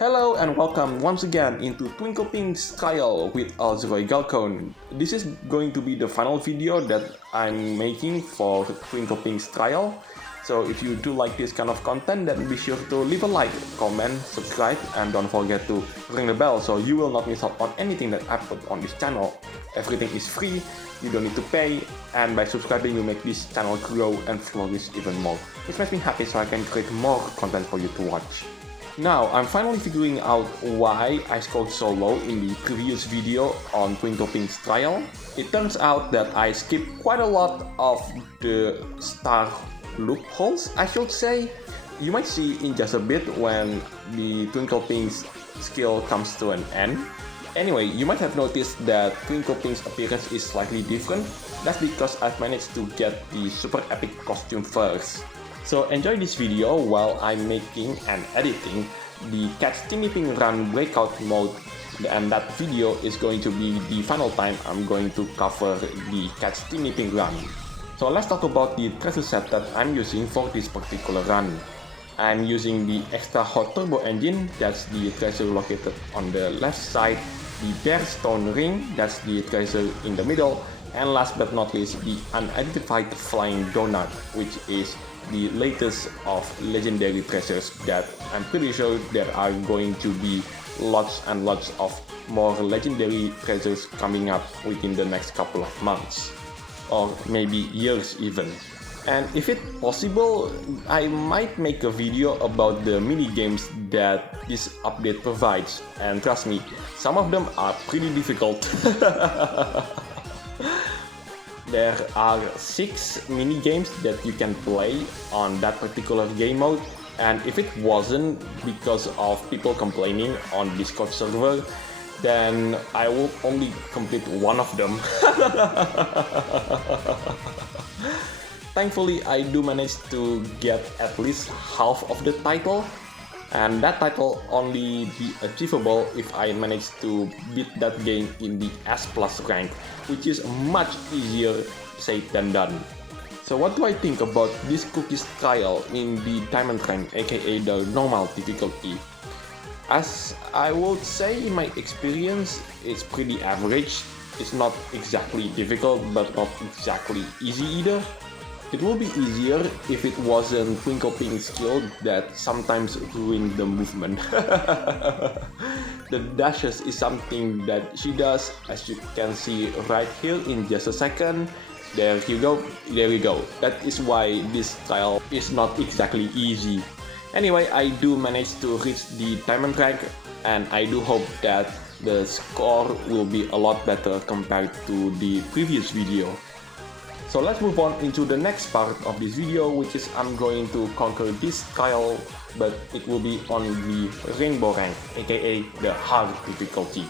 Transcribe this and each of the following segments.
Hello and welcome once again into Twinkleping's trial with Alzeroy Galcone. This is going to be the final video that I'm making for Twinkleping's trial. So if you do like this kind of content, then be sure to leave a like, comment, subscribe, and don't forget to ring the bell so you will not miss out on anything that I put on this channel. Everything is free, you don't need to pay, and by subscribing you make this channel grow and flourish even more. This makes me happy so I can create more content for you to watch. Now, I'm finally figuring out why I scored so low in the previous video on Twinkleping's trial. It turns out that I skipped quite a lot of the star loopholes, I should say. You might see in just a bit when the Twinkleping's skill comes to an end. Anyway, you might have noticed that Twinkleping's appearance is slightly different. That's because I've managed to get the super epic costume first. So enjoy this video while I'm making and editing the Teenieping Run breakout mode, and that video is going to be the final time I'm going to cover the Teenieping Run. So let's talk about the treasure set that I'm using for this particular run. I'm using the extra hot turbo engine, that's the treasure located on the left side, the bare stone ring, that's the treasure in the middle, and last but not least the unidentified flying donut, which is the latest of legendary treasures that I'm pretty sure there are going to be lots and lots of more legendary treasures coming up within the next couple of months, or maybe years even. And if it's possible, I might make a video about the mini games that this update provides, and trust me, some of them are pretty difficult. There are 6 mini games that you can play on that particular game mode, and if it wasn't because of people complaining on Discord server, then I will only complete one of them. Thankfully, I do manage to get at least half of the title, and that title only be achievable if I manage to beat that game in the S+ rank, which is much easier said than done. So what do I think about this Cookie's trial in the Diamondrank, aka the normal difficulty? As I would say, in my experience, it's pretty average. It's not exactly difficult, but not exactly easy either. It will be easier if it wasn't Twinkleping's skill that sometimes ruined the movement. The dashes is something that she does, as you can see right here in just a second. There you go, there you go. That is why this trial is not exactly easy. Anyway, I do manage to reach the Diamondrank, and I do hope that the score will be a lot better compared to the previous video. So let's move on into the next part of this video, which is I'm going to conquer this trial, but it will be on the Rainbowrank, aka the hard difficulty.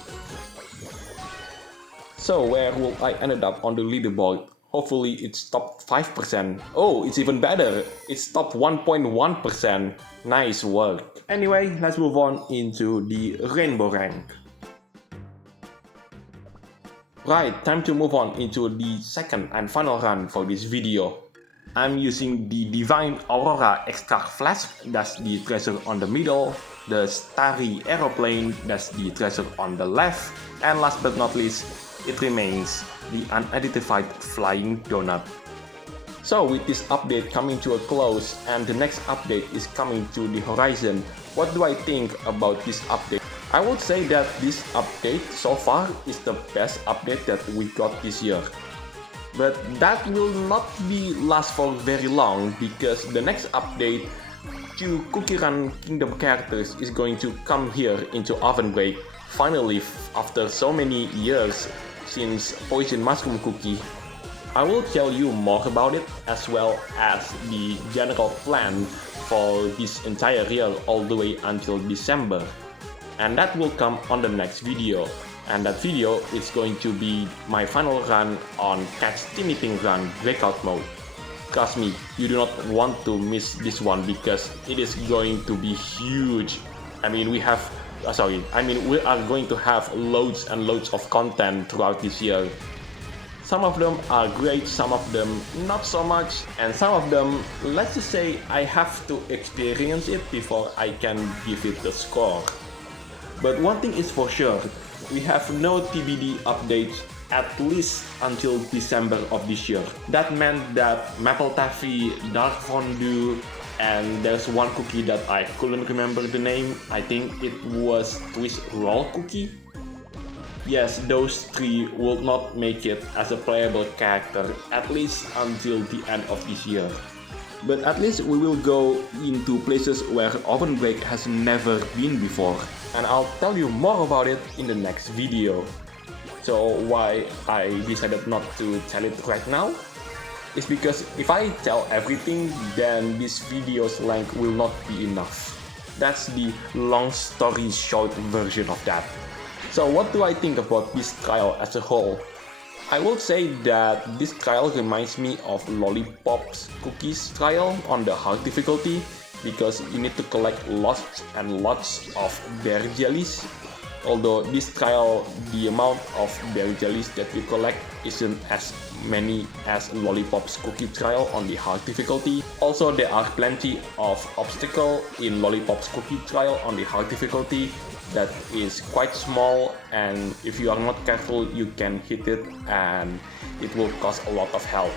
So where will I end up on the leaderboard? Hopefully it's top 5%. Oh, it's even better. It's top 1.1%. Nice work. Anyway, let's move on into the Rainbowrank. Right, time to move on into the second and final run for this video. I'm using the Divine Aurora Extra Flash, that's the treasure on the middle, the Starry Aeroplane, that's the treasure on the left, and last but not least, it remains the unidentified flying donut. So with this update coming to a close and the next update is coming to the horizon, what do I think about this update? I would say that this update so far is the best update that we got this year. But that will not be last for very long, because the next update to CookieRun Kingdom characters is going to come here into Ovenbreak, finally after so many years since Poison Mushroom Cookie. I will tell you more about it, as well as the general plan for this entire year all the way until December. And that will come on the next video, and that video is going to be my final run on Teenieping Run breakout mode. Trust me, you do not want to miss this one because it is going to be huge. I mean, we are going to have loads and loads of content throughout this year. Some of them are great, some of them not so much, and some of them, let's just say, I have to experience it before I can give it the score. But one thing is for sure, we have no TBD updates at least until December of this year. That meant that Maple Taffy, Dark Fondue, and there's one cookie that I couldn't remember the name. I think it was Twist Roll Cookie. Yes, those three will not make it as a playable character at least until the end of this year. But at least we will go into places where Ovenbreak has never been before. And I'll tell you more about it in the next video. So why I decided not to tell it right now is because if I tell everything, then this video's length will not be enough. That's the long story short version of that. So what do I think about this trial as a whole? I will say that this trial reminds me of Lollipop's Cookies trial on the hard difficulty, because you need to collect lots and lots of berry jellies. Although this trial, the amount of berry jellies that you collect isn't as many as Lollipop's Cookie trial on the hard difficulty. Also, there are plenty of obstacles in Lollipop's Cookie trial on the hard difficulty that is quite small, and if you are not careful you can hit it and it will cause a lot of health.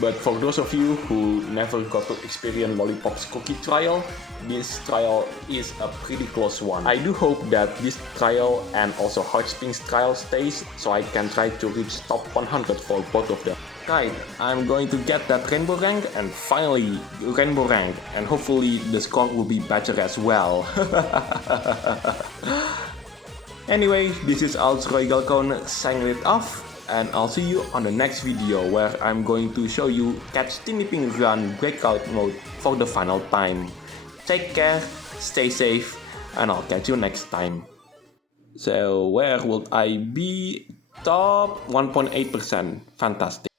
But for those of you who never got to experience Lollipop's Cookie trial, this trial is a pretty close one. I do hope that this trial and also Heartsping's trial stays, so I can try to reach top 100 for both of them. Right, I'm going to get that Rainbowrank and finally Rainbowrank, and hopefully the score will be better as well. Anyway, this is Altsroy Galcone signing it off, and I'll see you on the next video where I'm going to show you catch Teenieping Run breakout mode for the final time. Take care, stay safe, and I'll catch you next time. So where would I be? Top 1.8%. Fantastic.